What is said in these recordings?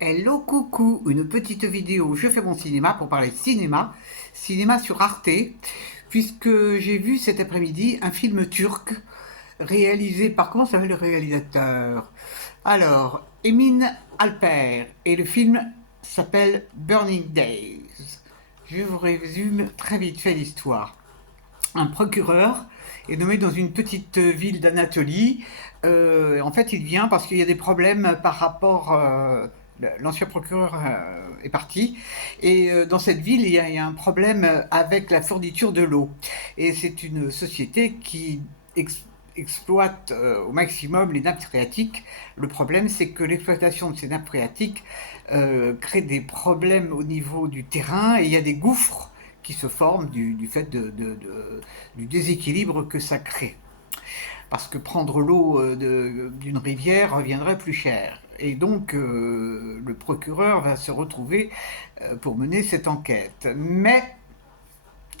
Hello coucou, une petite vidéo, je fais mon cinéma pour parler cinéma sur Arte, puisque j'ai vu cet après-midi un film turc réalisé par, comment s'appelle le réalisateur? Alors, Emin Alper, et le film s'appelle Burning Days. Je vous résume très vite fait l'histoire. Un procureur est nommé dans une petite ville d'Anatolie. En fait, il vient parce qu'il y a des problèmes par rapport... l'ancien procureur est parti. Et dans cette ville, il y a un problème avec la fourniture de l'eau. Et c'est une société qui exploite au maximum les nappes phréatiques. Le problème, c'est que l'exploitation de ces nappes phréatiques crée des problèmes au niveau du terrain, et il y a des gouffres qui se forment du fait du déséquilibre que ça crée. Parce que prendre l'eau d'une rivière reviendrait plus cher. Et donc, le procureur va se retrouver pour mener cette enquête. Mais,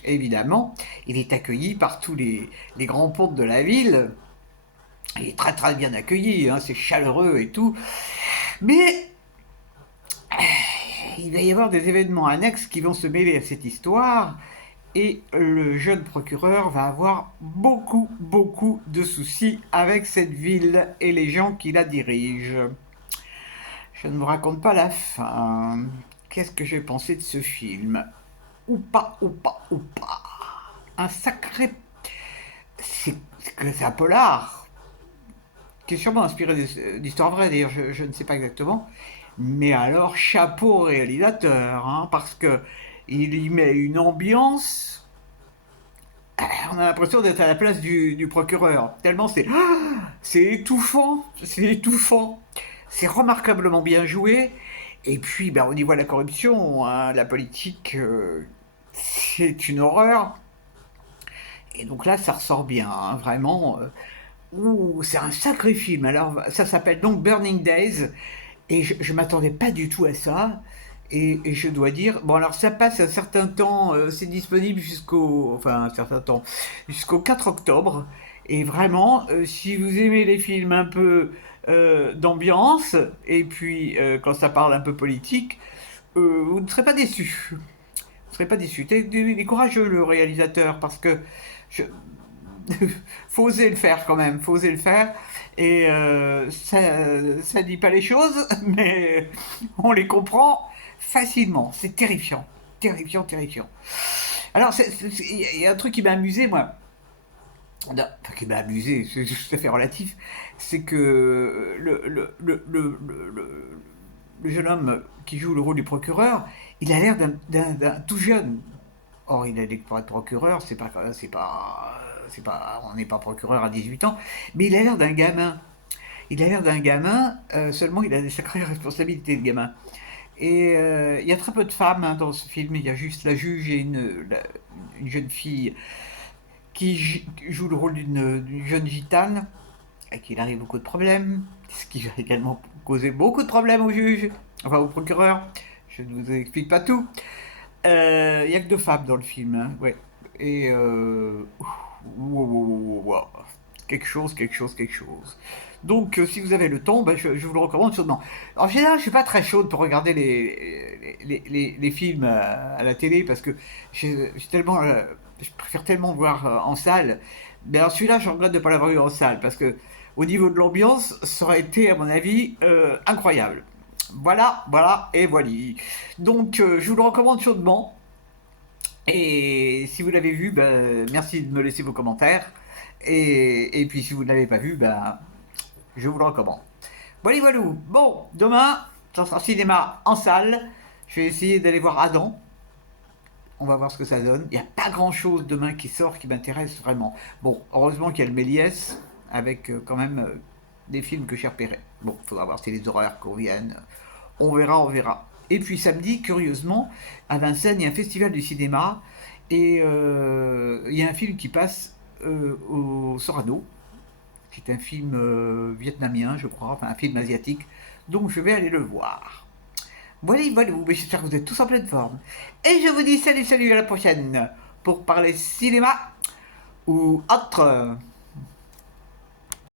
évidemment, il est accueilli par tous les grands pontes de la ville. Il est très très bien accueilli, hein, c'est chaleureux et tout. Mais il va y avoir des événements annexes qui vont se mêler à cette histoire, et le jeune procureur va avoir beaucoup de soucis avec cette ville et les gens qui la dirigent. Je ne vous raconte pas la fin. Qu'est-ce que j'ai pensé de ce film? Ou pas. Un sacré... C'est un polar qui est sûrement inspiré d'histoires vraies, d'ailleurs, je ne sais pas exactement. Mais alors, chapeau au réalisateur, hein, parce que il y met une ambiance. On a l'impression d'être à la place du procureur. Tellement c'est étouffant, c'est remarquablement bien joué. Et puis, ben, au niveau de la corruption, hein, la politique, c'est une horreur. Et donc là, ça ressort bien, hein, vraiment. C'est un sacré film. Alors, ça s'appelle donc Burning Days. Et je m'attendais pas du tout à ça. Et je dois dire, bon, alors ça passe un certain temps, c'est disponible enfin un certain temps, jusqu'au 4 octobre. Et vraiment, si vous aimez les films un peu d'ambiance, et puis quand ça parle un peu politique, vous ne serez pas déçus. Vous ne serez pas déçus. Il est courageux, le réalisateur, parce que je, faut oser le faire quand même, faut oser le faire. Et ça dit pas les choses, mais on les comprend facilement. C'est terrifiant, terrifiant. Alors, il y a un truc qui m'a amusé, moi. Non, enfin, qui m'a amusé, c'est tout à fait relatif. C'est que le jeune homme qui joue le rôle du procureur, il a l'air d'un tout jeune. Or, il a dit que pour être procureur, on n'est pas procureur à 18 ans, mais il a l'air d'un gamin. Il a l'air d'un gamin, seulement il a des sacrées responsabilités, de gamin. Et il y a très peu de femmes, hein, dans ce film. Il y a juste la juge et une jeune fille qui joue le rôle d'une jeune gitane, à qui il arrive beaucoup de problèmes, ce qui va également causer beaucoup de problèmes au juge, enfin au procureur. Je ne vous explique pas tout. Il n'y a que deux femmes dans le film, hein, ouais. Et wow. Quelque chose. Donc, si vous avez le temps, ben, je vous le recommande chaudement. En général, je suis pas très chaude pour regarder les films à la télé, parce que je préfère tellement voir en salle. Mais alors celui-là, je regrette de ne pas l'avoir eu en salle, parce que au niveau de l'ambiance, ça aurait été, à mon avis, incroyable. Voilà, et voilà. Donc, je vous le recommande chaudement. Et si vous l'avez vu, ben, merci de me laisser vos commentaires. Et puis si vous ne l'avez pas vu, ben, je vous le recommande. Voilà. Bon, demain, ça sera cinéma en salle. Je vais essayer d'aller voir Adam. On va voir ce que ça donne. Il n'y a pas grand chose demain qui sort qui m'intéresse vraiment. Bon, heureusement qu'il y a le Méliès, avec quand même des films que j'ai repérés. Bon, il faudra voir si les horaires conviennent. On verra. Et puis samedi, curieusement, à Vincennes, il y a un festival du cinéma, et il y a un film qui passe au Sorano. C'est un film vietnamien, je crois, enfin un film asiatique. Donc je vais aller le voir. Voilà, j'espère que vous êtes tous en pleine forme. Et je vous dis salut, à la prochaine pour parler cinéma ou autre.